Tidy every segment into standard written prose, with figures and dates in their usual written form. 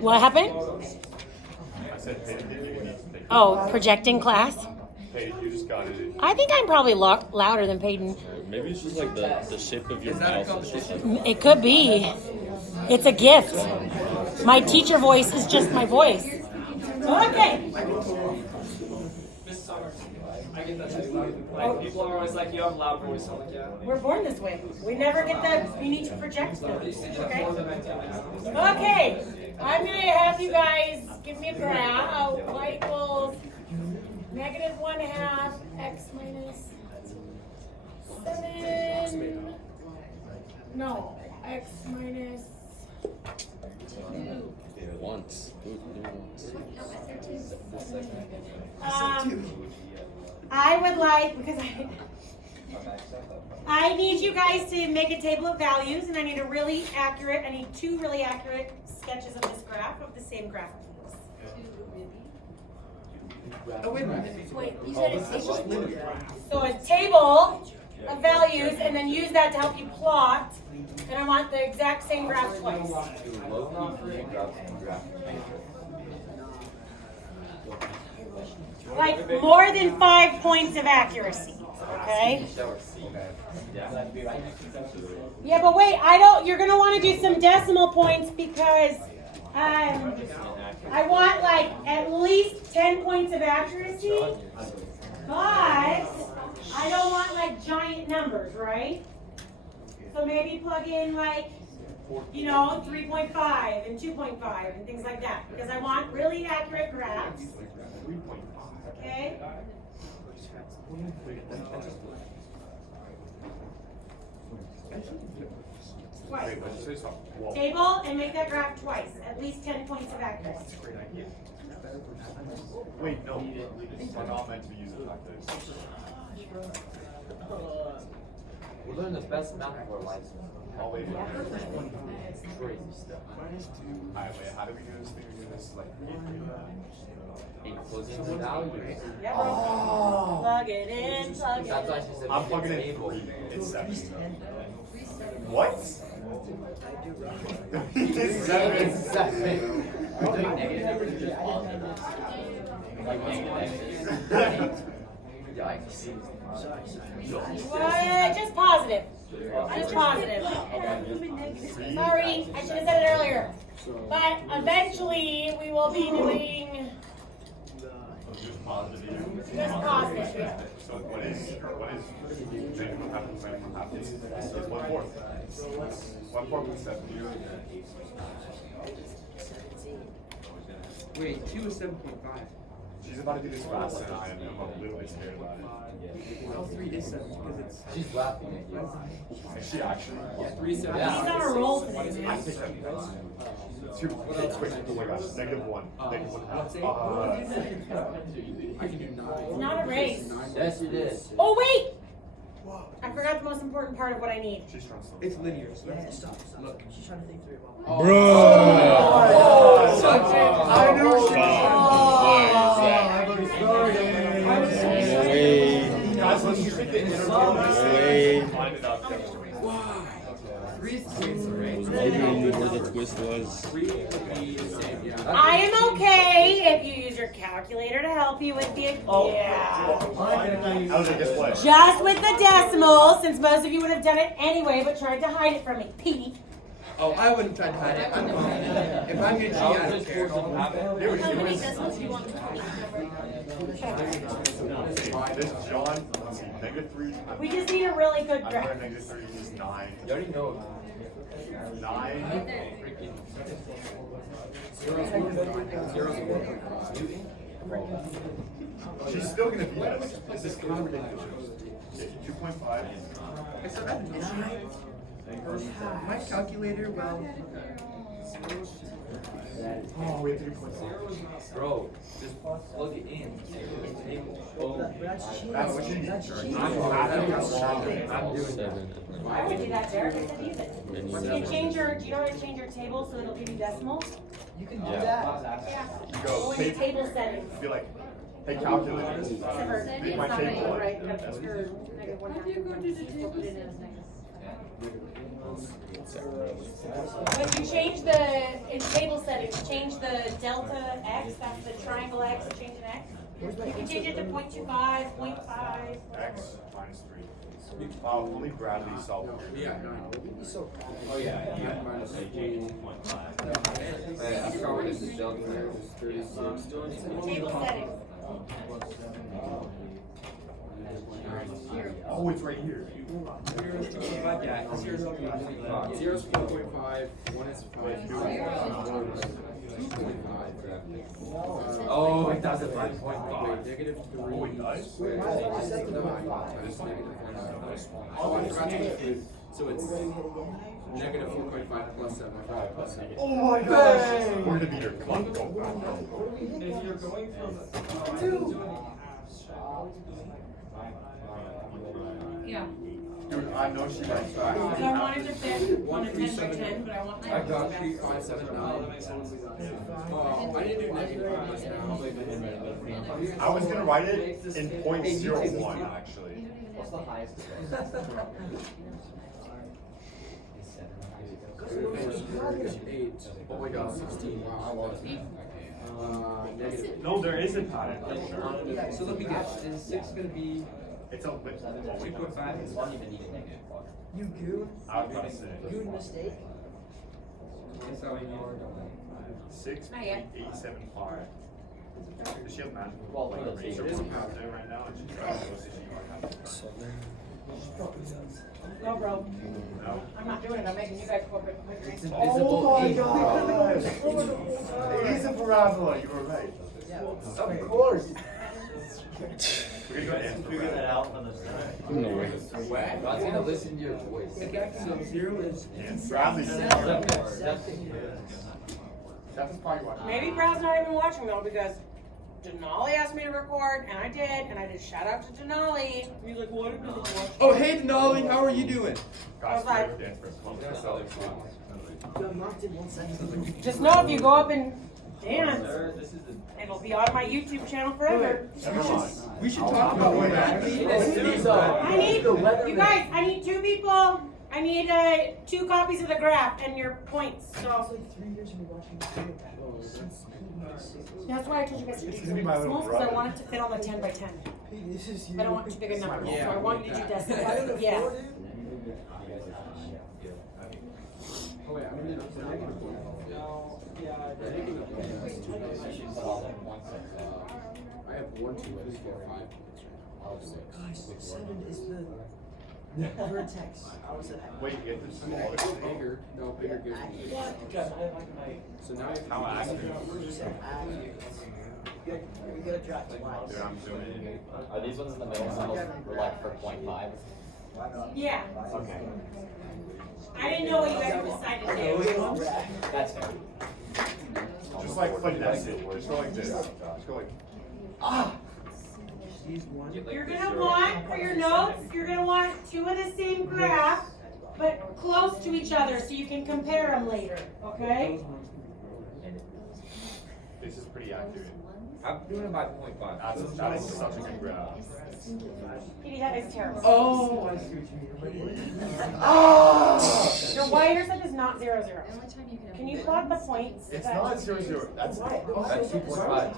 What happened? I said, Peyton, you need to take Oh, projecting class? Peyton, you just got it. I think I'm probably louder than Peyton. Maybe it's just like the shape of your mouth. It could be. It's a gift. My teacher voice is just my voice. Okay. I get that too. Like, people are always like, you have a loud voice. I'm like, yeah. We're born this way. We never get that. You need to project them. Okay? Okay. I'm going to have you guys give me a graph. Y equals -1/2 x minus 7. No. X minus 2. Once. I would like, because I need you guys to make a table of values, and I need I need 2 really accurate sketches of this graph, of the same graph. Oh, wait a minute. Wait, you said it's table? So a table of values, and then use that to help you plot, and I want the exact same graph twice. Like more than 5 points of accuracy, okay? Yeah, but wait, you're gonna want to do some decimal points because I want like at least 10 points of accuracy, but I don't want like giant numbers, right? So maybe plug in like, 3.5 and 2.5 and things like that, because I want really accurate graphs. Okay? Twice. Table and make that graph twice. At least 10 points of accuracy. That's a great idea. Wait, no. We're not meant to use it like this. We're learning the best math of our lives. Always. Crazy stuff. Alright, wait, how do we do this thing? We do this like Enclosing the values. Yep. Plug it in, plug it That's why in. she said I'm plugging in table. 3. It's 7. What? It's 7. It's 7. We're doing negative numbers, just positive. Like negative. Yikes. What? Just positive. Just positive. Sorry, I should have said it earlier. But eventually we will be doing Just positive. just positive. So what is negative 1/2 minus 1/2 is 1/4. 1/4 with 7. Wait, 2 is 7.5. She's about to do this fast and I am a little bit scared about it. Oh, 3 is 7 because it's. She's laughing at you. Is she actually? Yeah, 3 is 7. Yeah. He's on a roll today, I man. think that means 2. It's quick. Oh my gosh. -1. -1/2. I can do 9. It's not a race. Yes, it is. Oh wait! I forgot the most important part of what I need. She's trying to slow. It's linear. So look. She's trying to think through it. I knew she Guys, let's use it. Line it up. 3 is the same, right? Maybe you knew where the twist was. 3 would be the same, yeah. I am okay if you use your calculator to help you with the yeah. I was like, guess what? Just with the decimals, since most of you would have done it anyway, but tried to hide it from me, Pete. Oh, I wouldn't try to hide it. If I'm gonna cheat, I don't care. How many decimals do you want? This John, -3. We just need a really good I'm graph. going -3 is 9. You already know. 9. She's still gonna beat us. This is kind of ridiculous. 2.5. Except I have my calculator, well. Oh, we have to do 0.5. Bro, just plug it in. That's what you need. I'm doing that. Why would you do that, Jared? I said use it. Do you know how to change your table so it'll give you decimals? You can do Yeah. that. Yeah. You go, Go into table settings. be like, hey, calculator, Except for make my table. right, or -1/2. Put it in as negative. When you change in table settings, change the delta x, that's the triangle x, change an x. You can change it to 0.25, 0.5. X minus 3. Only Bradley solved it. Yeah, 9. Oh yeah. I'm going to the delta there is 36. Table settings. Oh, it's right here. 0 is 4.5, 1 is 5, 2 is 2.5. Oh, it does it 5.5. Negative 3. Oh, it does? Squared. No, it's negative 1. Oh, I forgot to include. So it's negative 4.5 plus 7. I forgot plus 7. Oh my gosh! We're gonna be your club. Go. If you're going from Yeah. Dude, I know she likes So I wanted to fit on a 10 by 10, but I want my I got back. 3, 5, 7, 9. Oh, I didn't do negative 5 just now. I was gonna write it in 0.01 actually. What's the highest? 8. Oh my god, 16. Wow, I lost it. Negative. No, there is a pattern. So let me guess, is 6 gonna be It's a 2.5? You goon? I was gonna say Goon mistake? Is that what you 6.875. Does she have math? Well, Like, it is razor a blades pattern. there right now, and she's trying to go see if she might have it. No, bro. No? I'm not doing it. I'm making you guys corporate. Oh my gosh! It is a parabola, you were right. Of course. We're gonna go answer Figure that out from the start. No way. God's gonna listen to your voice. So 0 is Bradley's That's probably what. Maybe Brad's not even watching though because Denali asked me to record and I did, and I did shout out to Denali. He's like, what did watch? Oh, hey, Denali, how are you doing? Guys, I was we're dance first. I'm locked in 1 second. Just know if you go up and dance, it'll be on my YouTube channel forever. Never mind. We should talk about what that means. I need, you guys, I need 2 people. I need 2 copies of the graph and your points. It's So like 3 years of me watching this video. that's why I told you guys to do It's gonna be my little decimals because I brother. want it to fit on the 10 by 10. This is you. I don't want too big a number, so Yeah, I want you to do I don't decimals. afford Yeah. it. Oh, wait, I'm gonna do negative 1. I have 1, 2, 3, 4, 5 points right now. Guys, 7 is the vertex. I was at Wait, you get this smaller. Bigger. No, bigger gives me. So now I have How accurate? We gotta drop the lines. Dude, I'm zooming in. Are these ones in the middle cells like for 0.5? Yeah. Okay. I didn't know what you guys decided to do. That's fair. Just like finesse it. Just go like this. Just go like. These one. You're gonna want, for your notes, you're gonna want 2 of the same graph, but close to each other so you can compare them later, okay? This is pretty accurate. I'm doing it by 0.5. That is such a good graph. Kitty, that is terrible. Oh, I see what you mean. Your y-intercept is not 0, 0. Can you plot the points? It's that- not 0, 0. That's 2.5.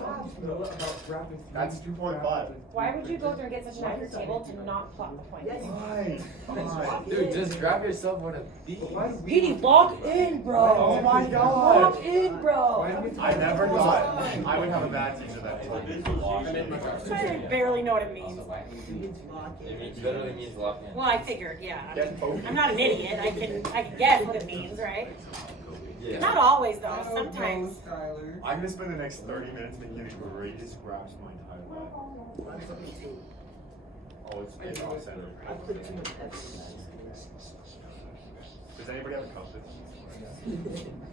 That's 2.5. Why would you go through and get such an accurate table to not plot the points? Why? Dude, just grab yourself one of these. Kitty, lock in, bro. Oh my god. Lock in, bro. I never thought I would have a bad teacher that told me to lock in. I barely know what it means. It literally means lock in. Well, I figured, yeah. Get focused. I'm not an idiot. I can guess what it means, right? Yeah. Not always though. Sometimes. I'm gonna spend the next 30 minutes making the greatest graphs my entire life. Oh, it's off center. I put too much emphasis. Does anybody have a compass?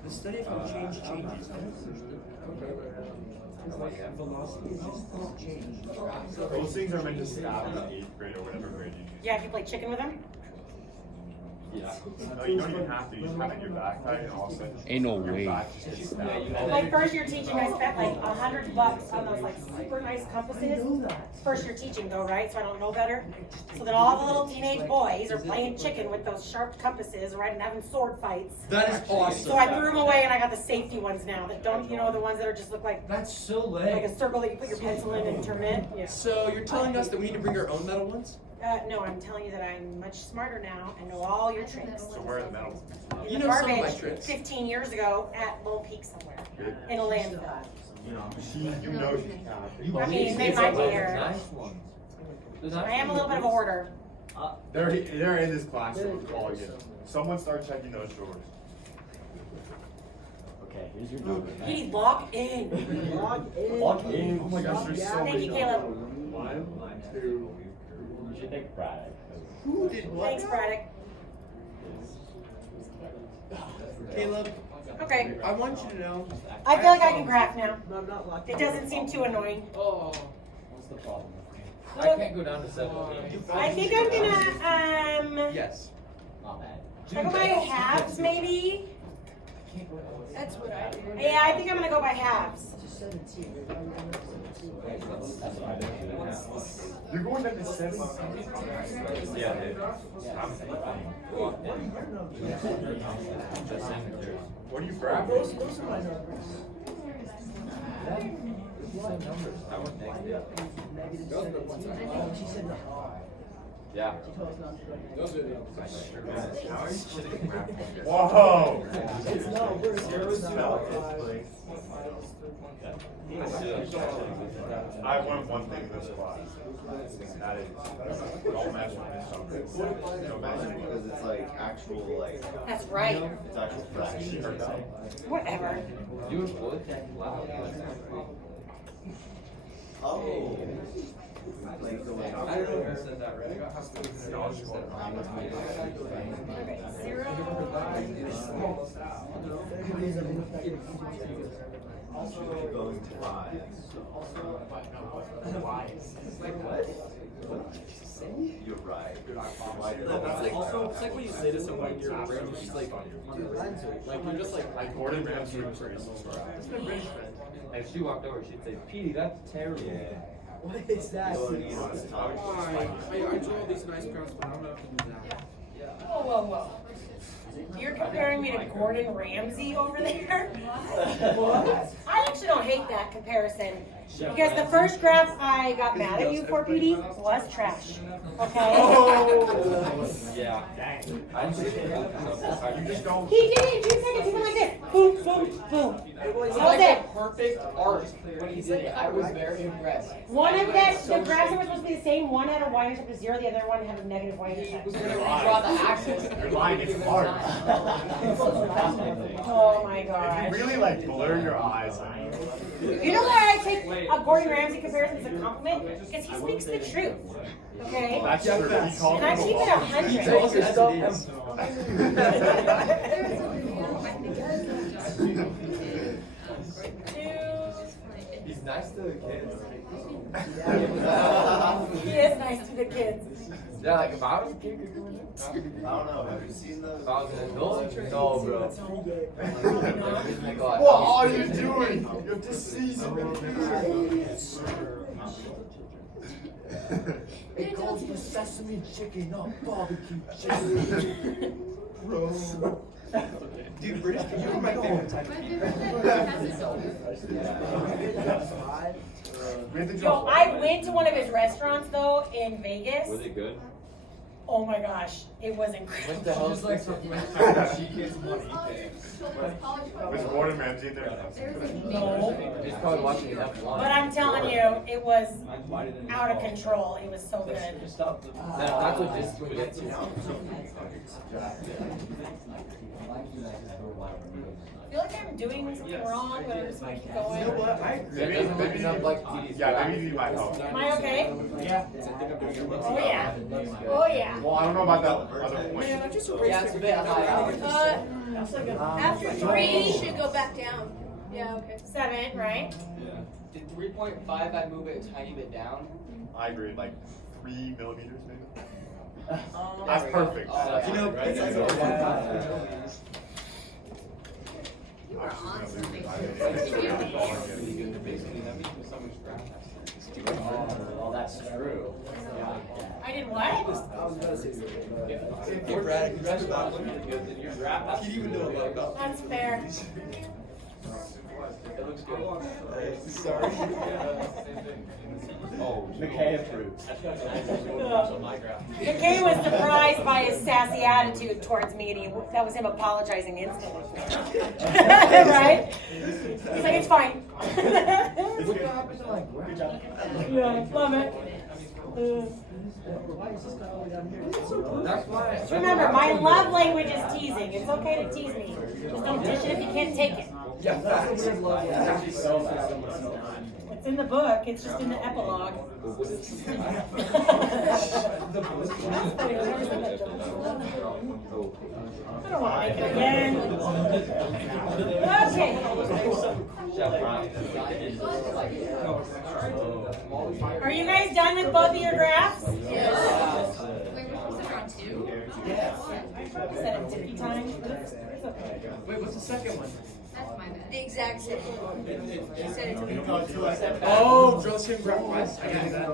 The study of how change changes. Velocity is just change. Those things are meant to stab in the 8th grade or whatever grade you use. Yeah, if you play chicken with them. Yeah. No, you don't even have to. You just have it in your back tight and all of a sudden. Ain't no your way. back just gets snapped. Like first year teaching, I spent like $100 on those like super nice compasses. First year teaching though, right? So I don't know better. So then all the little teenage boys are playing chicken with those sharp compasses, right, and having sword fights. That is awesome. So I threw them away and I got the safety ones now that don't, you know, the ones that are just look like That's so like lame. a circle that you put your pencil in and turn it. Yeah. So you're telling us that we need to bring our own metal ones? No, I'm telling you that I'm much smarter now and know all your tricks. So where are the medals? In You the know some of my garbage tricks. 15 years ago at Lone Peak somewhere in a landfill. You know she I mean, they might be here. Nice one. I am a little bit of a hoarder. They're in this classroom all again. Someone start checking those drawers. Okay, here's your number. Petey, log in. Log in. Oh my gosh, there's so Thank many. you, Caleb. 1, 2. You should take Braddock. Who did what? Thanks, Braddock. Caleb, Okay, I want you to know. I feel like I can graph now. No, I'm not locked. It doesn't seem too annoying. Oh. What's the problem? So, I can't go down to 17. I think I'm gonna, Yes. Not bad. should I go by halves maybe? That's what I do. Yeah, I think I'm gonna go by halves. 17. You're going back to 7. Yeah, dude. What are you grabbing? Those are my numbers. Negative 17. Oh, she said no. Yeah. She told us not to go. Whoa! It's no, we're 0.05. I want one thing in this class. That is all math Because it's like actual, like, That's right. it's actual fraction. Whatever. You would? Wow. Oh. Like the way. I don't know if you said that right. Okay, 0. Going to 5. You're right. It's like when you say to someone, your brain is just like you're just like Gordon Ramsay was That's my British friend. If she walked over, she'd say, Petey, that's terrible. What is that? I draw these nice girls, but I don't know if I can do that. Whoa, whoa, whoa. You're comparing me to Gordon Ramsay over there? What? I actually don't hate that comparison. Because the first graph I got mad at you for, Petey, was trash. Okay? Yeah. You just don't. He did it in 2 seconds. He went like this. Boom, boom, boom. It was That was like it. a perfect art when he did it. I was very impressed. One of them, the graphs were supposed to be the same. One had a y-intercept of 0, the other one had a negative He was y-intercept. going to redraw the axis. You're lying, it's hard. Oh my If gosh. you really like blur your eyes. You know why I take a Gordon Ramsay comparison as a compliment? Because he speaks the truth. Okay? That's true. He called And I him a keep it wall. 100. He's nice to the kids. He is nice to the kids. Yeah, like if I was a kid, I don't know. Have you seen the? if I was an adult, no, bro. What are you doing? You have to see It calls for sesame chicken, not barbecue chicken. Bro. Dude, British people are my favorite type of people. Yo, I went to one of his restaurants though in Vegas. Was it good? Oh my gosh, it was What incredible. the hell is like she gets money. Was Gordon Ramsay in there? No. He's probably watching enough. But I'm telling you, it was out of control. It was so good. That's what this one gets you. I feel like I'm doing something wrong, but I'm just gonna keep going. You know what? I agree. That doesn't look enough like Petey's. Yeah, maybe you need my help. Am I okay? Yeah. I think I'm doing it. Oh yeah. Oh yeah. Well, I don't know about that other point. Man, I just Yeah, erased it's a everything. bit high. After Three 3, should go back down. Yeah, okay. 7, right? Did 3.5 I move it a tiny bit down? I agree, like 3 millimeters maybe. That's perfect. You know, Well, that's true. I did what? if Brad not looking good, then your draft, you even know about. That's fair. It looks good. Sorry. Oh, McKay approves. McKay was surprised by his sassy attitude towards me, and that was him apologizing instantly. Right? He's like, it's fine. What happened to like Good job. Yeah, love it. That's why. Just remember, my love language is teasing. It's okay to tease me. Just don't dish it if you can't take it. Yeah, facts. That's actually so bad. It's in the book. It's just in the epilogue. I don't want to make it again. Okay. Are you guys done with both of your graphs? Yes. Wait, we're supposed to draw two? I said it 50 times. But it's okay. Wait, what's the second one? That's my bad. The exact same. She said it to me. Oh, drill sim graph west. I got that.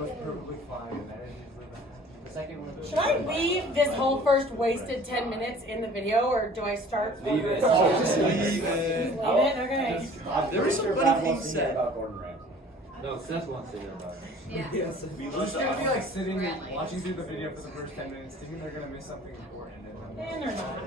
Should I leave this whole first wasted 10 minutes in the video, or do I start? Leave it. Oh, Just leave it. leave it? Okay. There were some funny things said. about Gordon Ramsay. No, Seth wants to hear about it. Yeah. Yes. They're gonna be like sitting and watching through the video for the first 10 minutes, thinking they're gonna miss something important. And they're not.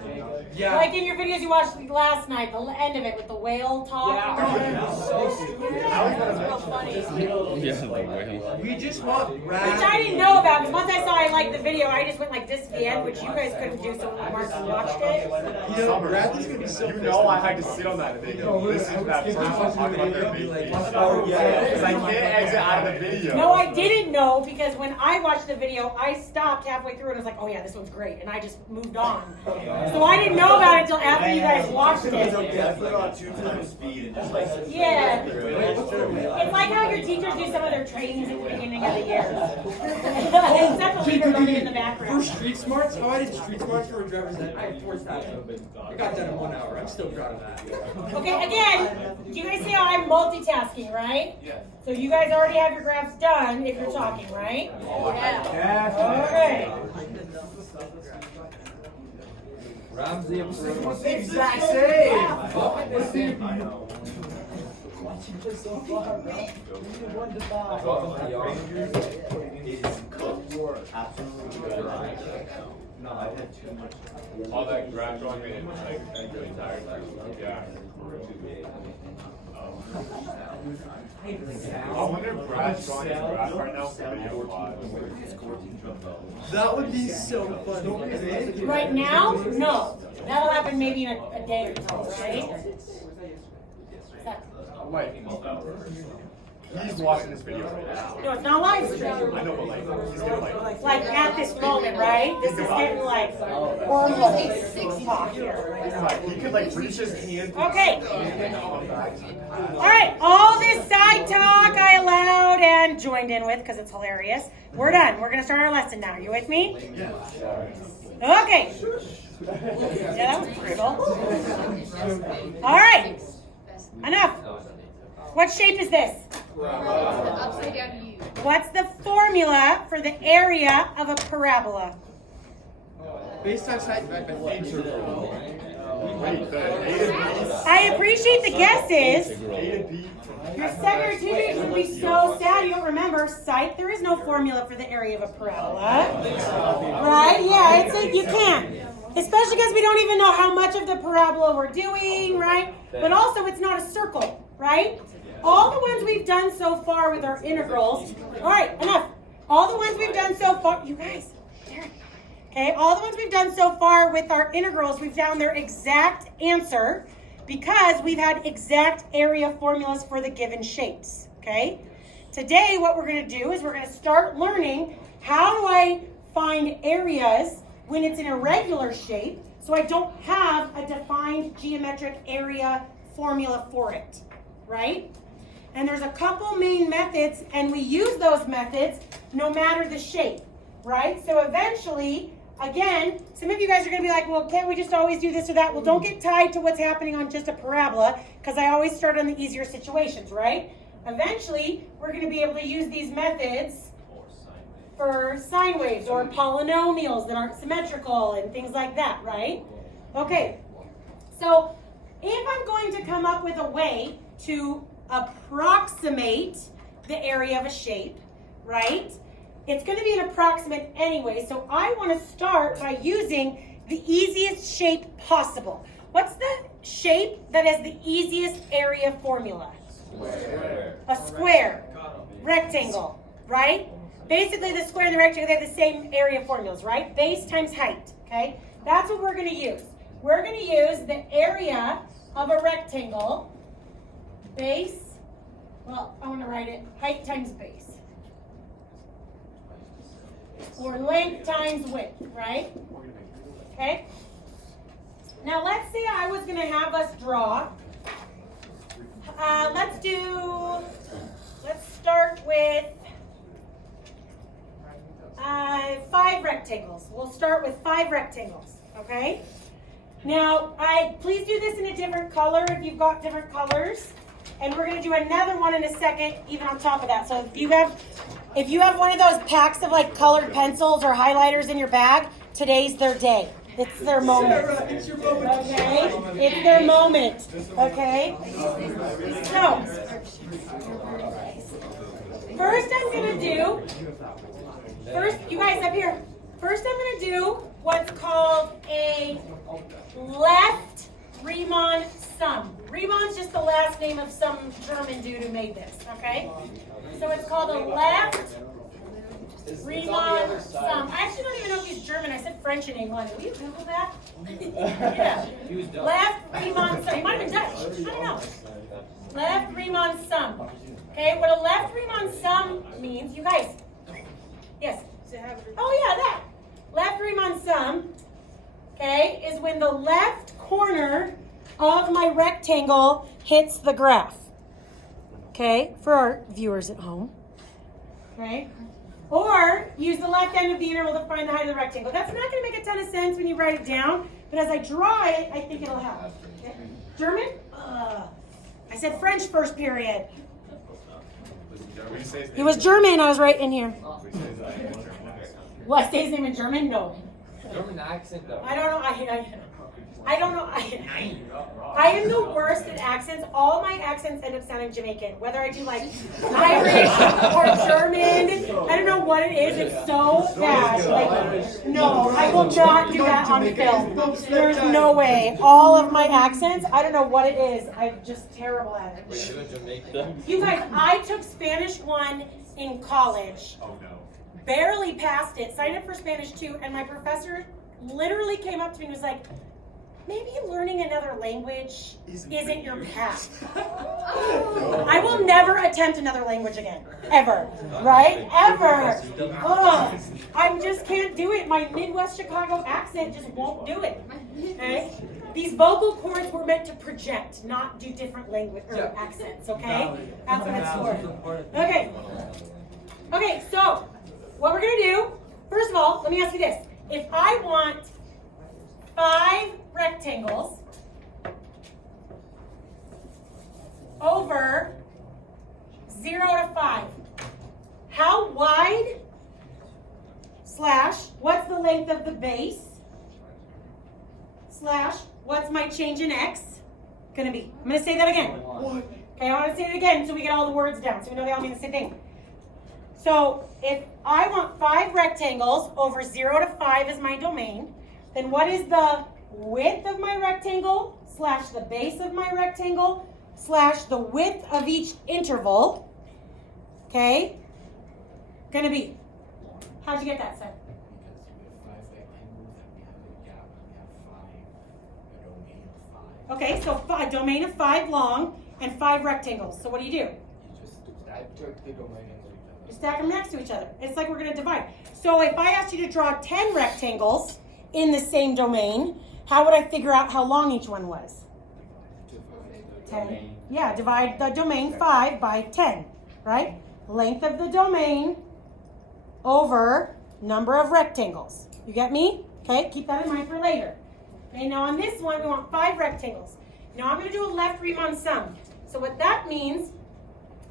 Yeah. Like in your videos you watched last night, the end of it with the whale talk. Yeah. So stupid. That was real funny. Yeah, the whale. We just want Which Brad. I didn't know about, because once I saw I liked the video, I just went like this to the end, which you guys couldn't do, so Mark watched it. You know, Bradley's gonna be so. You know I had to sit on that video. This is that first one talking about their vacation. Oh, yeah. Because I can't exit out of the video. No, I didn't know, because when I watched the video, I stopped halfway through and was like, oh yeah, this one's great, and I just moved on. So I didn't know about it until after you guys watched it. I put it on 2x speed and just like. Yeah. It's like how your teachers do some of their trainings at the beginning of the year. Except for leave it running in the For background. street smarts, how I did street smarts for a driver's ed, I had 4,000. I got done in 1 hour. I'm still proud of that. Okay, again, do you guys see how I'm multitasking, right? Yeah. So you guys already have your graphs done if you're talking, right? Yeah. Okay. Ramsey approves. Exactly. I know. Just so far, bro. You did 1 to 5. It's cooked. Absolutely dry. No, I've had too much. All that graph drawing made it like really tired. Yeah. I wonder if Brad's drawing his graph right now for video live. That would be so funny. Right now? No. That'll happen maybe in a day or two, right? Wait. He's watching this video right now. No, it's not live stream. I know, but like, he's gonna like. Like at this moment, right? This is getting like horrible talk here. Like, he could like reach his hand. Okay. All right. All this side talk I allowed and joined in with because it's hilarious. We're done. We're gonna start our lesson now. You with me? Yeah. Okay. Yeah, that was brutal. All right. Enough. What shape is this? Upside down U. What's the formula for the area of a parabola? Base times height divided by integral. I appreciate the guesses. Your second or teachers would be so sad you don't remember. Psych, there is no formula for the area of a parabola. Right? Yeah, it's like you can't. Especially because we don't even know how much of the parabola we're doing, right? But also it's not a circle, right? All the ones we've done so far with our integrals. All right, enough. All the ones we've done so far, you guys, Darren. Okay, all the ones we've done so far with our integrals, we've found their exact answer because we've had exact area formulas for the given shapes, okay? Today, what we're gonna do is we're gonna start learning how do I find areas when it's an irregular shape so I don't have a defined geometric area formula for it, right? And there's a couple main methods, and we use those methods no matter the shape, right? So eventually, again, some of you guys are going to be like, well, can't we just always do this or that? Well, don't get tied to what's happening on just a parabola, because I always start on the easier situations, right? Eventually, we're going to be able to use these methods for sine waves or polynomials that aren't symmetrical and things like that, right? Okay, so if I'm going to come up with a way to approximate the area of a shape, right? It's going to be an approximate anyway, so I want to start by using the easiest shape possible. What's the shape that has the easiest area formula? Square. A square. Rectangle, right? Basically, the square and the rectangle, they have the same area formulas, right? Base times height, okay? That's what we're going to use. We're going to use the area of a rectangle, base, well, I want to write it, height times base. Or length times width, right? Okay? Now, let's say I was going to have us draw. Let's start with 5 rectangles. We'll start with 5 rectangles, okay? Now, please do this in a different color if you've got different colors. And we're going to do another one in a second, even on top of that. So if you have one of those packs of like colored pencils or highlighters in your bag, today's their day. It's their moment. Sarah, it's your moment. Okay? It's their moment. Okay? So, first I'm going to do, you guys up here, first I'm going to do what's called a left Riemann sum. Riemann's just the last name of some German dude who made this, okay? So it's called a left Riemann sum. I actually don't even know if he's German. I said French in England. Will you Google that? Yeah. Left Riemann sum. He might have been Dutch. I don't know. Left Riemann sum. Okay, what a left Riemann sum means, you guys. Yes. Oh yeah, that. Left Riemann sum, okay, is when the left corner of my rectangle hits the graph. Okay, for our viewers at home. Okay. Or use the left end of the interval to find the height of the rectangle. That's not going to make a ton of sense when you write it down, but as I draw it, I think it'll help. Okay. German? I said French first period. It was German, I was right in here. What, say his name in German? No. German accent though. I don't know. I don't know. I am the worst at accents. All my accents end up sounding Jamaican. Whether I do like Irish or German, I don't know what it is. It's so bad. Like, no, I will not do that on film. There's no way. All of my accents, I don't know what it is. I'm just terrible at it. You guys, I took Spanish 1 in college. Oh no. Barely passed it. Signed up for Spanish 2, and my professor literally came up to me and was like, maybe learning another language isn't your path. I will never attempt another language again. Ever. Right? Ever. Ugh. I just can't do it. My Midwest Chicago accent just won't do it. Okay? These vocal cords were meant to project, not do different language or accents, okay? That's what it's for. Okay. Okay, so what we're going to do, first of all, let me ask you this. If I want 5 rectangles over 0 to 5, how wide / what's the length of the base / what's my change in x going to be? I'm going to say that again. Okay, I want to say it again so we get all the words down so we know they all mean the same thing. So if I want 5 rectangles over 0 to 5 is my domain, then what is the width of my rectangle / the base of my rectangle / the width of each interval, okay, going to be? How'd you get that, Seth? Okay, so a domain of 5 long and 5 rectangles. So what do? You stack them next to each other. It's like we're going to divide. So if I asked you to draw 10 rectangles in the same domain, how would I figure out how long each one was? 10. Yeah, divide the domain 5 by 10, right? Length of the domain over number of rectangles. You get me? Okay, keep that in mind for later. Okay, now on this one, we want 5 rectangles. Now I'm going to do a left Riemann sum. So what that means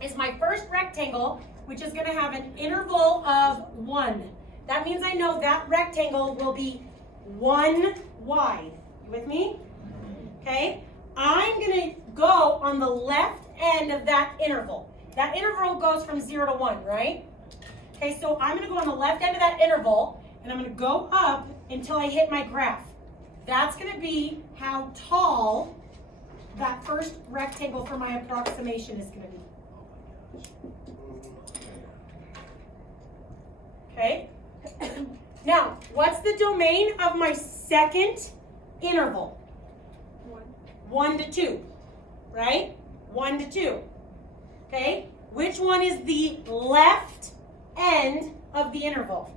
is my first rectangle, which is going to have an interval of 1. That means I know that rectangle will be 1 wide. You with me? Okay, I'm going to go on the left end of that interval. That interval goes from 0 to 1, right? Okay, so I'm going to go on the left end of that interval, and I'm going to go up until I hit my graph. That's going to be how tall that first rectangle for my approximation is going to be. Okay? Now, what's the domain of my second interval? 1 to 2, right? 1 to 2. Okay? Which one is the left end of the interval?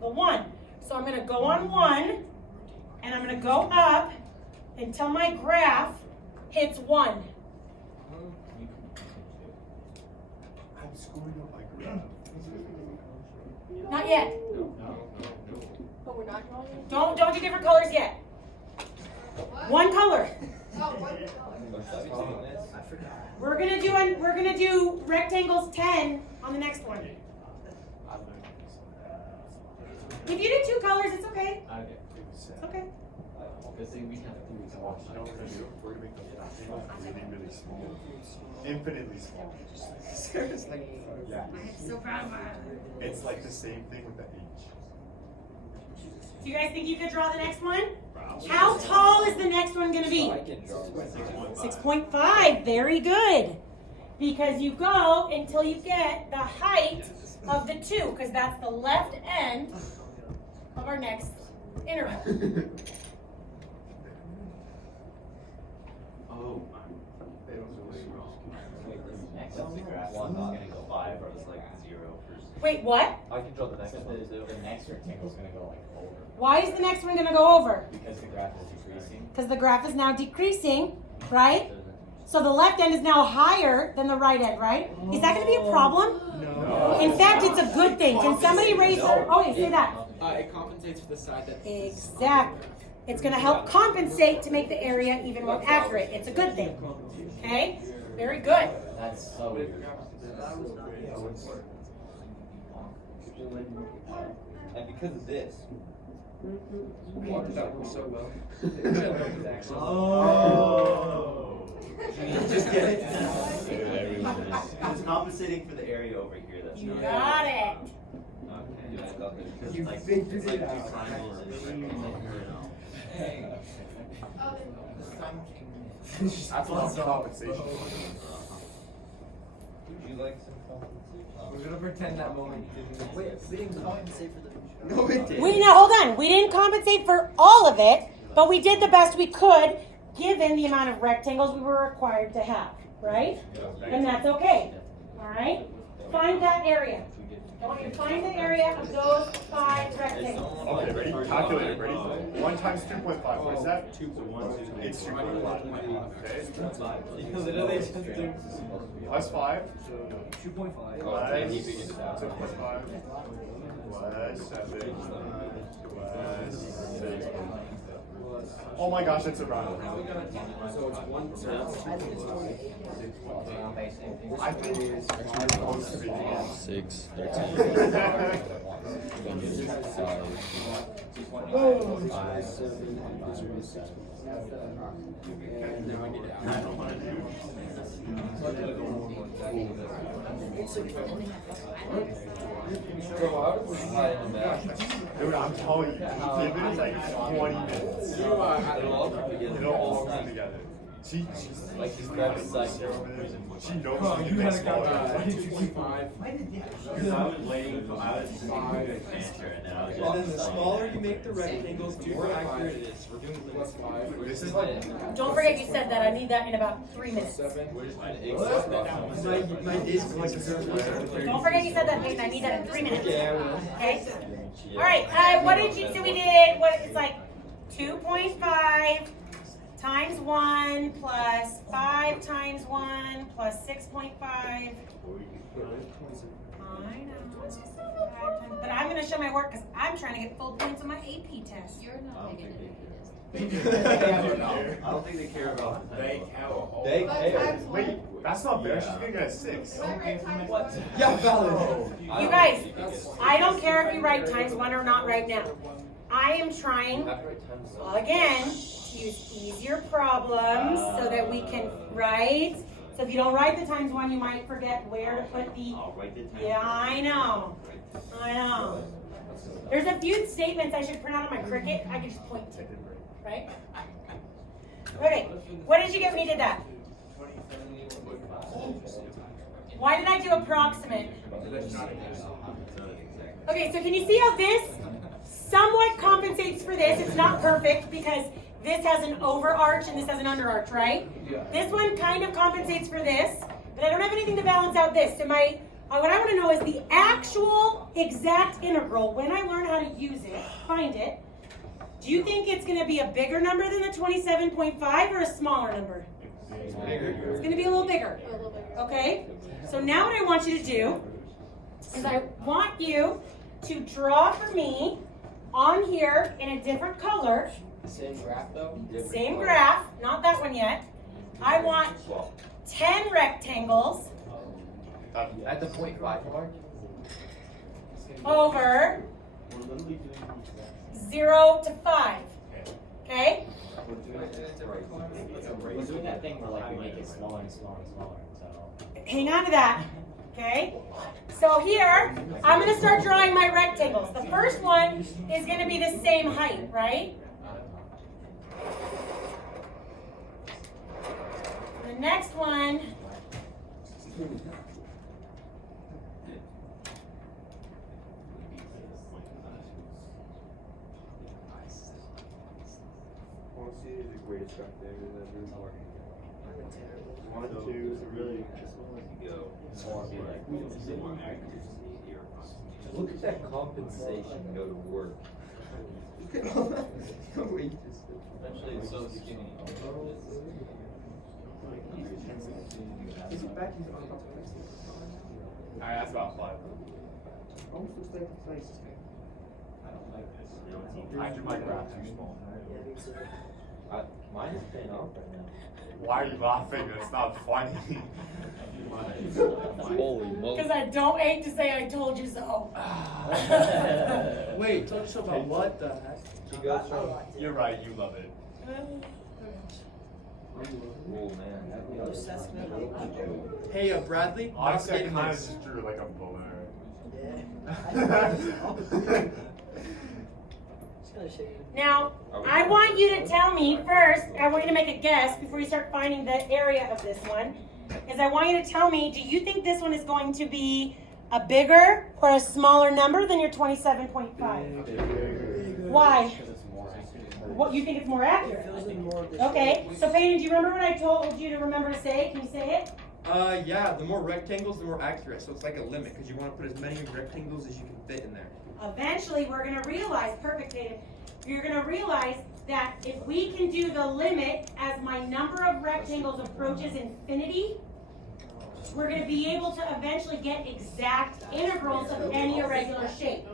The 1. So I'm going to go on 1, and I'm going to go up until my graph hits 1. I'm screwing up my graph. Not yet. But we're not going to. Don't do different colors yet. One color. We're gonna do rectangles 10 on the next one. If you do 2 colors, it's okay. It's okay. Because we have 3 You know what we're gonna do? We're gonna make the rectangles really, really small. Infinitely small. Seriously. Yeah. I'm so proud of my. It's like the same thing with the H. Do you guys think you could draw the next one? How tall is the next one gonna be? 6.5. Very good. Because you go until you get the height of the 2, because that's the left end of our next interval. Oh. Next up, the graph one's gonna go 5, or it's like 0 first. Wait, what? I can draw the next one. The next rectangle is going to go like over. Why is the next one gonna go over? Because the graph is decreasing. Because the graph is now decreasing, right? So the left end is now higher than the right end, right? Is that going to be a problem? No. In fact, it's a good thing. Can somebody raise their... Oh, yeah, say that. It compensates for the side that. Exactly. It's going to help compensate to make the area even more accurate. It's a good thing. Okay? Very good. That's so weird. And because of this. That works so well. Oh. Just get it. Everyone is. It's compensating for the area over here. That's You not. got it. Okay. I got this. Because You it's like, figured it's like it out. 2 triangles and it's like, That's what compensation. Would you like some compensation? We're gonna pretend that moment didn't. Wait, we didn't compensate for the. No, it didn't. Hold on. We didn't compensate for all of it, but we did the best we could given the amount of rectangles we were required to have, right? And that's okay. All right? Find that area. I want you to find the area of those 5 rectangles. Okay, ready? Calculator, ready? 1 times 2.5. What is that? 2 for 1, 2. It's 2.5. Okay. You literally just do Plus 5. 2.5. Plus 6.5. Plus 7. Plus 6. Oh my gosh, that's a round. So it's 1. I think it's supposed to be 6, 13, 25. Dude, I'm telling you, give it like 20 minutes. It'll all come together. She's Like she's grabbing side. She knows Oh, when you you gotta make got smaller. 2.5. Because I was waiting for, I was thinking answer, and then I was just. And then the smaller you make the rectangles, the more accurate it is. We're doing Plus 5. This is like, Don't forget you said that. I need that in about 3 minutes. 7. We're just trying to exhaust My disc like a Don't forget you said that, Peyton. I need that in 3 minutes. Yeah, I will. Okay? All right. What did you? So we did. What? It's like 2.5 times 1 plus 5 times 1 plus 6.5. I know. 5 times, but I'm going to show my work because I'm trying to get full points on my AP test. You're not taking it. I don't think they care about They They care. Wait, that's not fair. She's gonna get a 6. What? Yeah, valid. You guys, I don't care if you write times 1 or not right now. I am trying, again, to use easier problems so that we can write. So if you don't write the times 1, you might forget where to put the. I'll write the times. Yeah, I know. I know. There's a few statements I should print out on my Cricut. I can just point to. Right? Okay. What did you get when you did that? Why did I do approximate? Okay, so can you see how this somewhat compensates for this? It's not perfect because this has an overarch and this has an underarch, right? This one kind of compensates for this, but I don't have anything to balance out this. So what I want to know is the actual exact integral. When I learn how to use it, find it. Do you think it's going to be a bigger number than the 27.5 or a smaller number? It's going to be a little bigger. Okay? So now what I want you to do is I want you to draw for me on here in a different color. Same graph though? Same graph, not that one yet. I want 10 rectangles At the 0.5 mark? over 0 to 5. Okay? We're doing that thing where like we make it smaller and smaller and smaller. So Hang on to that. Okay? So here, I'm going to start drawing my rectangles. The first one is going to be the same height, right? The next one the greatest rectangle ever. 1, 2, 3. Look at that compensation go to work. Eventually it's so skinny. Is it back? Alright, that's about 5. Almost looks like it's nice. I drew my graph too small. Mine is paying off right now. Why are you laughing? That's not funny. Holy moly. because I don't hate to say I told you so. Wait, told you so about what the heck? She goes from, You're right, you love it. oh man. Hey, Bradley. Honestly, I getting kind of this. just drew like a balloon. Now, I want you to tell me first, I want you to make a guess before you start finding the area of this one, is I want you to tell me, do you think this one is going to be a bigger or a smaller number than your 27.5? Why? What, you think it's more accurate? Okay, so Peyton, do you remember what I told you to remember to say? Can you say it? Yeah, the more rectangles, the more accurate. So it's like a limit because you want to put as many rectangles as you can fit in there. Eventually, we're going to realize, perfect, David, you're going to realize that if we can do the limit as my number of rectangles approaches infinity, we're going to be able to eventually get exact integrals of any irregular shape,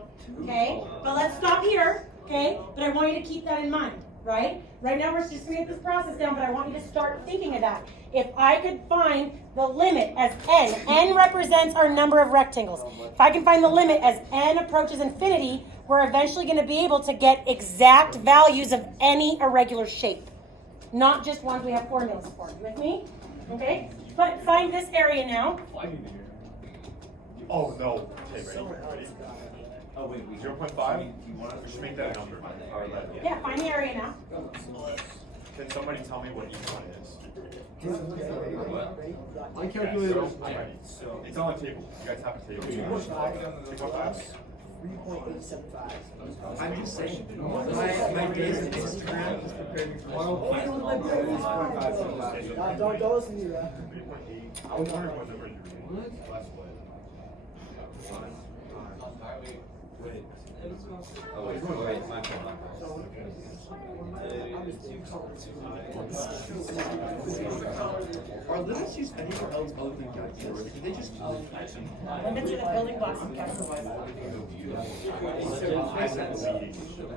okay? But let's stop here, okay? But I want you to keep that in mind, right? Right now, we're just going to get this process down, but I want you to start thinking of that. If I could find the limit as n represents our number of rectangles. If I can find the limit as n approaches infinity, we're eventually going to be able to get exact values of any irregular shape. Not just ones we have formulas for. You with me? Okay? But find this area now. Oh no. Okay, ready? Oh wait, 0.5? We should make that a number. Yeah, find the area now. Can somebody tell me what each one is? My calculator is It's on the table. You guys have a table. Take what class? 3.875. I'm just saying, my days in Instagram is preparing me for Don't listen to that. 3.8. I was wondering what number you were reading. Oh wait, my fault. Are limits used anywhere else other than calculus? Do they just Limits are the building blocks of calculus.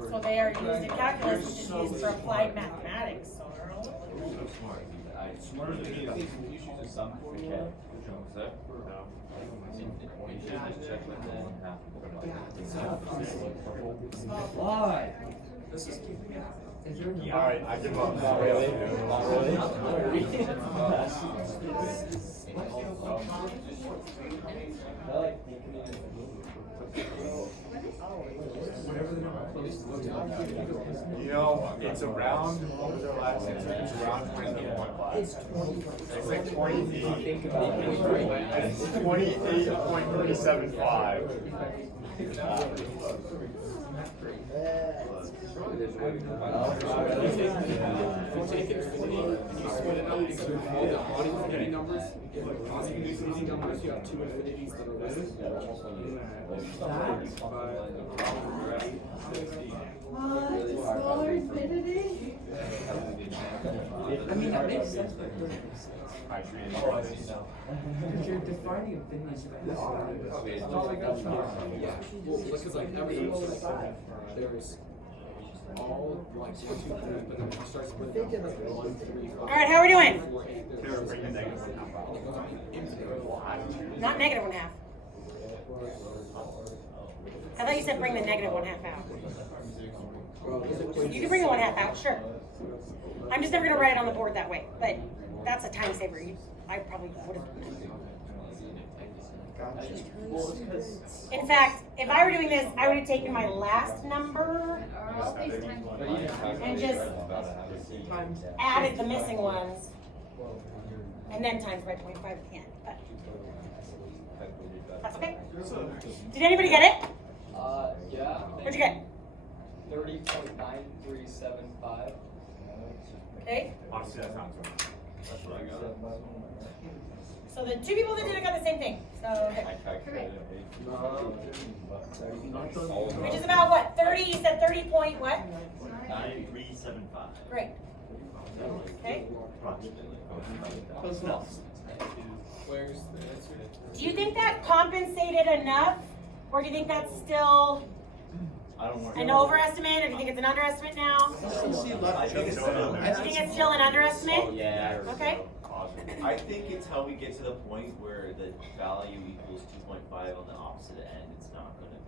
So they are used in calculus, which is used for applied mathematics. So Smarter than me. Why? This is Alright, I give up. Not really. Not really. You know, it's around, what was our last answer? It's around 27.5. It's like 28. It's 28.375. If you take infinity and you split it up into all the odd infinity numbers, you get like positive infinity numbers, you have two infinities that are listed. Smaller infinity? I mean, that makes sense, but it doesn't make sense. Because you're defining infinities yeah, well, because like everything is like, there's all like 1, 2, 3, but then when you start splitting up, like 1, 3, 5. all right, how are we doing? 4, 8, They were bringing negative one it goes up to infinite. Not negative 1/2. I thought you said bring the negative 1/2 out. You can bring the 1/2 out, sure. I'm just never gonna write it on the board that way, but that's a time saver. I probably would have done that. In fact, if I were doing this, I would have taken my last number and just added the missing ones, and then times by 0.5 at the end. But that's okay. Did anybody get it? Yeah. What'd you get? 30.9375. Okay. Honestly, that sounds right. That's what I got. So the two people that did it got the same thing. So okay. Which is about what? 30? You said 30 point what? 9375. Great. Okay. Close enough. Where's the answer? Do you think that compensated enough, or do you think that's still an overestimate, or do you think it's an underestimate now? I see a lot of Do you think it's still an underestimate? Yeah. Okay. I think it's how we get to the point where the value equals 2.5 on the opposite end. It's not going to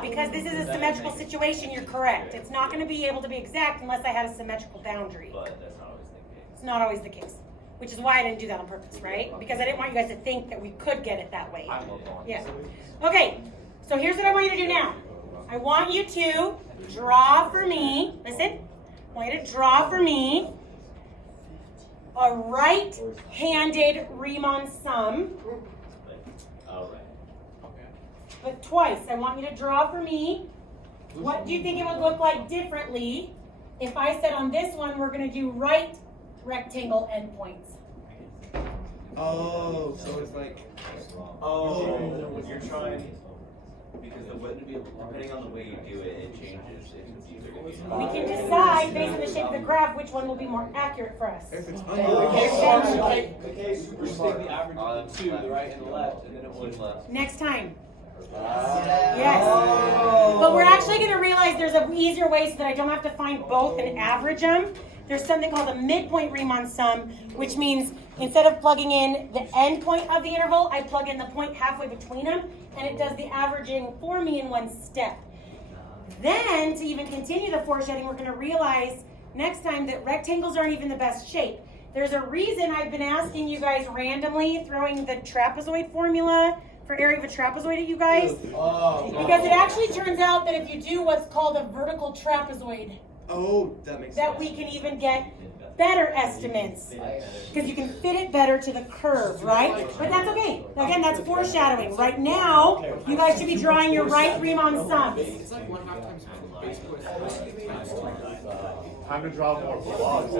be. Because this is a symmetrical situation, you're correct. It's not going to be able to be exact unless I had a symmetrical boundary. But that's not always the case. It's not always the case, which is why I didn't do that on purpose, right? Because I didn't want you guys to think that we could get it that way. Yeah. Okay, so here's what I want you to do now. I want you to draw for me, listen, I want you to draw for me a right-handed Riemann sum, All right. but twice. I want you to draw for me. What do you think it would look like differently if I said on this one we're going to do right rectangle endpoints? Oh, so it's like. Oh, you're trying. Because depending on the way you do it, it changes. If it's either going to be. We can decide based on the shape of the graph which one will be more accurate for us. If it's The case, we're just take the average of the two, the right and the left, and then it will left. Next time. Yes. But we're actually going to realize there's an easier way so that I don't have to find both and average them. There's something called a midpoint Riemann sum, which means instead of plugging in the end point of the interval, I plug in the point halfway between them, and it does the averaging for me in one step. Then, to even continue the foreshadowing, we're going to realize next time that rectangles aren't even the best shape. There's a reason I've been asking you guys randomly, throwing the trapezoid formula for area of a trapezoid at you guys. Because it actually turns out that if you do what's called a vertical trapezoid, Oh, that makes that we can even get better estimates because you can fit it better to the curve, right? But that's okay. Again, that's foreshadowing. Right now, you guys should be drawing your right Riemann sums. It's like 1/2 times base plus. Time to draw more blocks.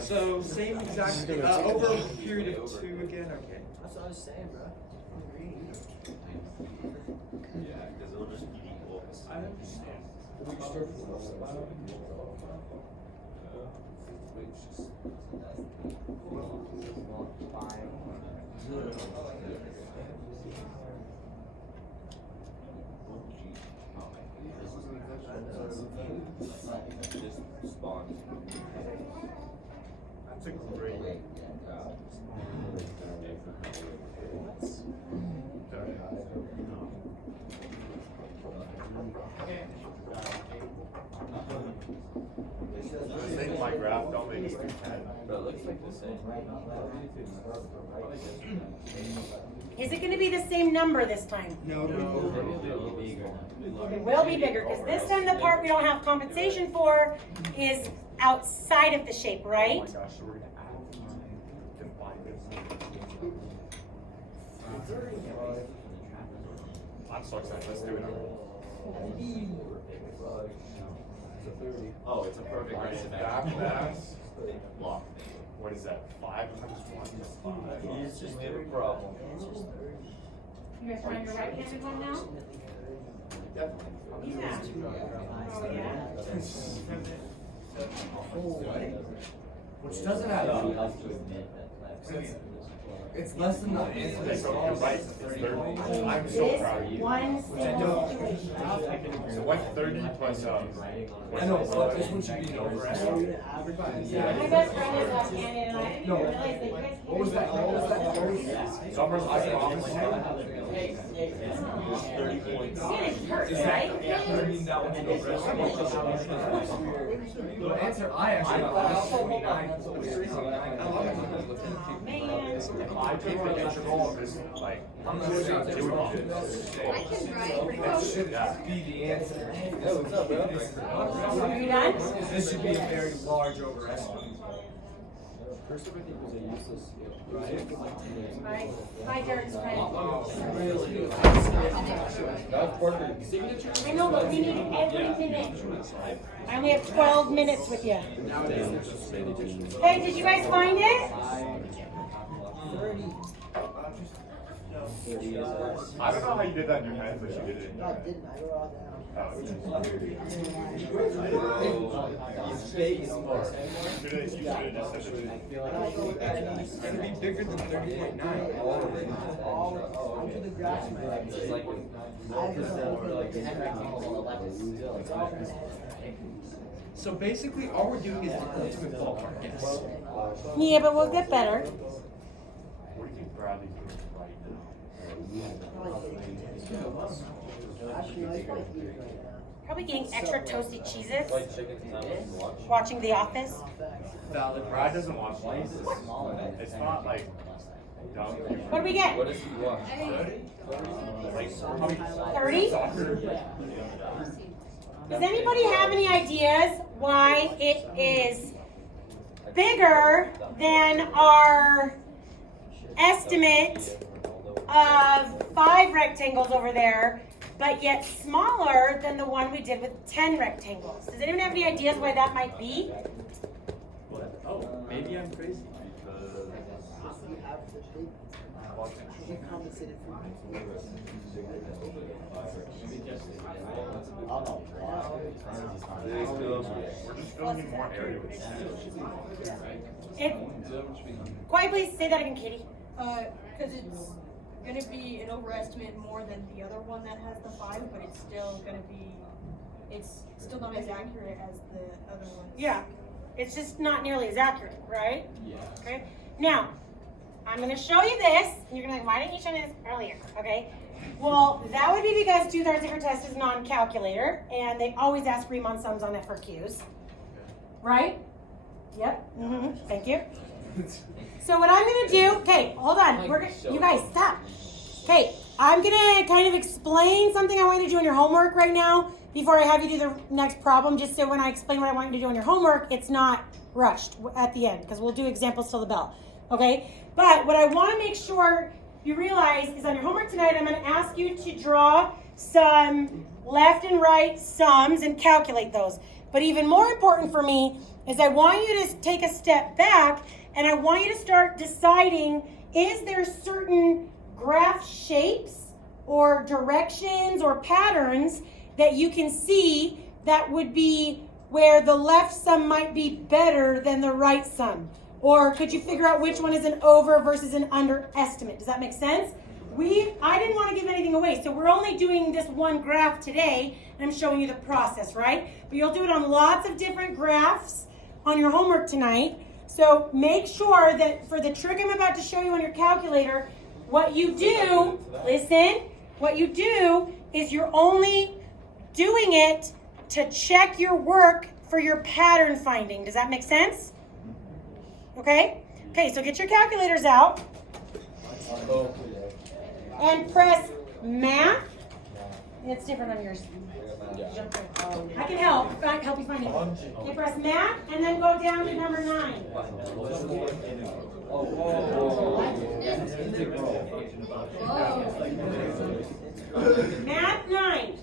So same exact over a period of 2 again. Okay. That's what I was saying, bro. Yeah, because it'll just be equal. I understand. We can start with this. Just spawned. That's a great. I think my graph don't make it through 10. But it looks like the same. Is it going to be the same number this time? No. It will be bigger because this time the part we don't have compensation for is outside of the shape, Oh right? my gosh, so we're gonna add divide this. I'm so excited. Let's do it. Oh, it's a perfect Right, that's block. What is that? 5 times 1 is 5. It's just we have a problem. You guys trying your right-handed one now? Yep. Yeah. Oh, yeah? Which doesn't add up. It's less than the Okay, answer. so you're right. It's 30. I'm so proud of you. One situation. So 130 plus I know, but this one should be an overestimate. My best friend is left-handed, and I didn't even realize that you guys. What was that? What was that? Summers, I promise you. 30 points. It hurts, Exactly. right? Yeah, I mean, that would be the The answer I actually got was 29. I took the integral of this, like, I'm not sure. I can write. That should be the answer. Are you done? This should be a very large overestimate. Cursive, I think, was a useless skill. Right. Hi, Derek's friend. That was perfect. Signature? I know, but we need every minute. I only have 12 minutes with you. Hey, did you guys find it? I don't know how you did that in your hands, but you did it in your hands. didn't. I wrote It's gonna be bigger than 30.9. All of it. Onto the grass. It's like, so basically, all we're doing is the ultimate ballpark guess. Yeah, but we'll get better. What do you think Bradley's doing right now? Probably getting extra toasty cheeses. Like chicken sandwich and watch. Watching The Office. Brad doesn't watch these. It's not like dumb. What do we get? What does he watch? Like 30? soccer. Does anybody have any ideas why it is bigger than our estimate of 5 rectangles over there, but yet smaller than the one we did with 10 rectangles? Does anyone have any ideas why that might be? Oh, maybe I'm crazy because we're just filling in more area with Quiet, please say that again, Katie. Because it's gonna be an overestimate more than the other one that has the 5, but it's still gonna be, it's still not as accurate as the other one. Yeah, it's just not nearly as accurate, right? Yeah. Okay. Now, I'm going to show you this. And you're going to be like, why didn't you show me this earlier? Okay. Well, that would be because 2/3 of your test is non-calculator, and they always ask Riemann sums on FRQs. Right? Yep. Thank you. So what I'm going to do, okay, hold on. You guys, stop. Okay, I'm going to kind of explain something I want you to do in your homework right now before I have you do the next problem, just so when I explain what I want you to do in your homework, it's not rushed at the end, because we'll do examples till the bell. Okay? But what I want to make sure you realize is on your homework tonight, I'm going to ask you to draw some left and right sums and calculate those. But even more important for me is I want you to take a step back and I want you to start deciding, is there certain graph shapes or directions or patterns that you can see that would be where the left sum might be better than the right sum? Or could you figure out which one is an over versus an underestimate? Does that make sense? I didn't want to give anything away, so we're only doing this one graph today, and I'm showing you the process, right? But you'll do it on lots of different graphs on your homework tonight. So make sure that for the trick I'm about to show you on your calculator, what you do, listen, what you do is you're only doing it to check your work for your pattern finding. Does that make sense? Okay? Okay, so get your calculators out and press math. It's different on yours. I can help you find it. Okay, press math and then go down to number 9. Math 9.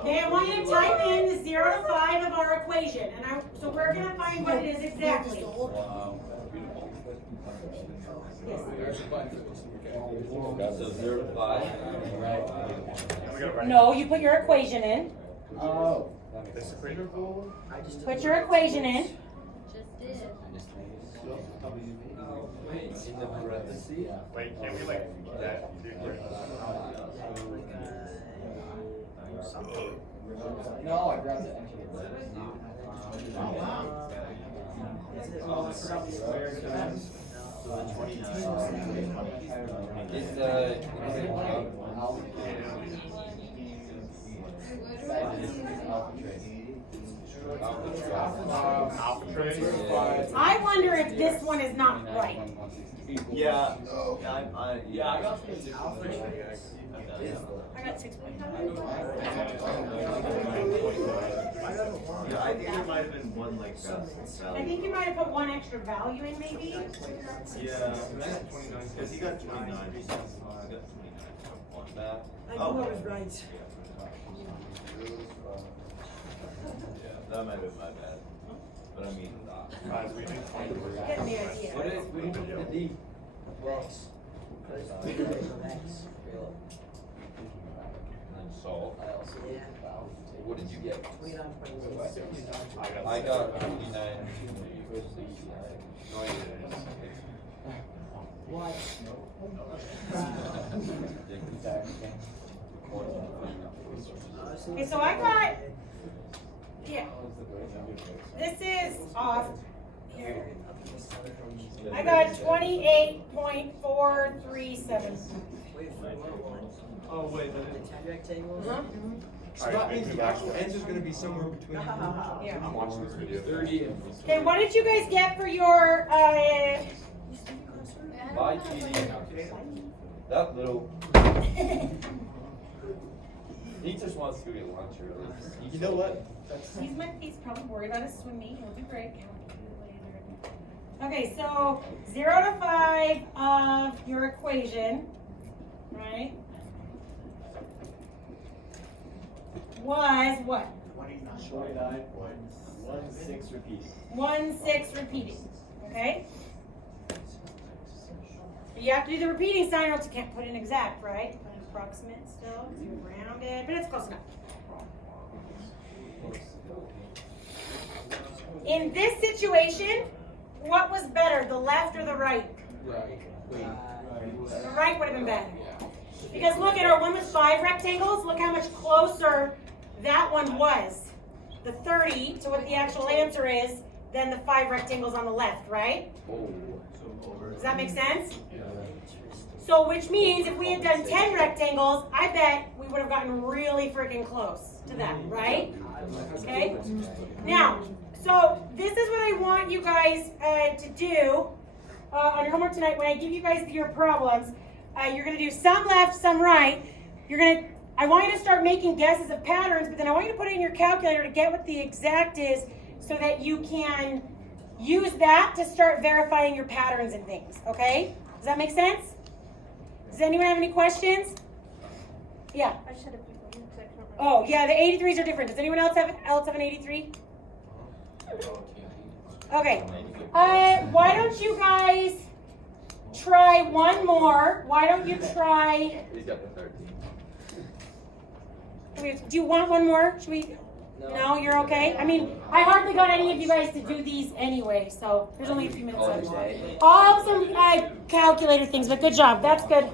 Okay, I want you to type in the 0 to 5 of our equation, and so we're going to find what it is exactly. Yes. So 0 to 5. No, you put your equation in. Oh. This equation. Put your equation in. In the parentheses. Wait, can we like that? No, I grabbed it. I wonder if this one is not right. Yeah. Yeah, I got I got 6.5. Yeah, I think there might have been one like I think you might have put one extra value in, maybe. Yeah. Because he got 29. He got 29. I knew I was right. That might have been my bad. But I mean, Get me an idea. What is the D? So. Yeah. What did you get? 29.6. I got 29. What? Okay, so I got, yeah, this is off here. I got 28.437. Oh wait, but Rectangles? So that means the actual answer is going to be somewhere between. Yeah. I'm watching this video. 30 and Okay, what did you guys get for your, My cheating. That little. He just wants to get lunch early. You know what? he's probably worried about his swim meet, he'll do great. Okay, so 0 to 5 of your equation, right, was what? 29.16 repeating. 1/6 repeating, okay? You have to do the repeating sign or else you can't put in exact, right? Put an approximate still, it's rounded, but it's close enough. In this situation, what was better, the left or the right? right. The right would have been better. Because look at our one with 5 rectangles, look how much closer that one was. The 30 to what the actual answer is than the 5 rectangles on the left, right? Does that make sense? So which means if we had done 10 rectangles, I bet we would have gotten really freaking close to that, right? Okay? Now, so this is what I want you guys to do on your homework tonight. When I give you guys your problems, you're going to do some left, some right. I want you to start making guesses of patterns, but then I want you to put it in your calculator to get what the exact is so that you can use that to start verifying your patterns and things, okay? Does that make sense? Does anyone have any questions? Yeah. I should have put them in. Oh, yeah, the 83s are different. Does anyone else have an 83? Okay. Why don't you guys try Okay, one more. Why don't you try? He's got the 13. Do you want one more? Should we? No, you're okay? I mean, I hardly got any of you guys to do these anyway, so there's only a few minutes left. All some calculator things, but good job. That's good.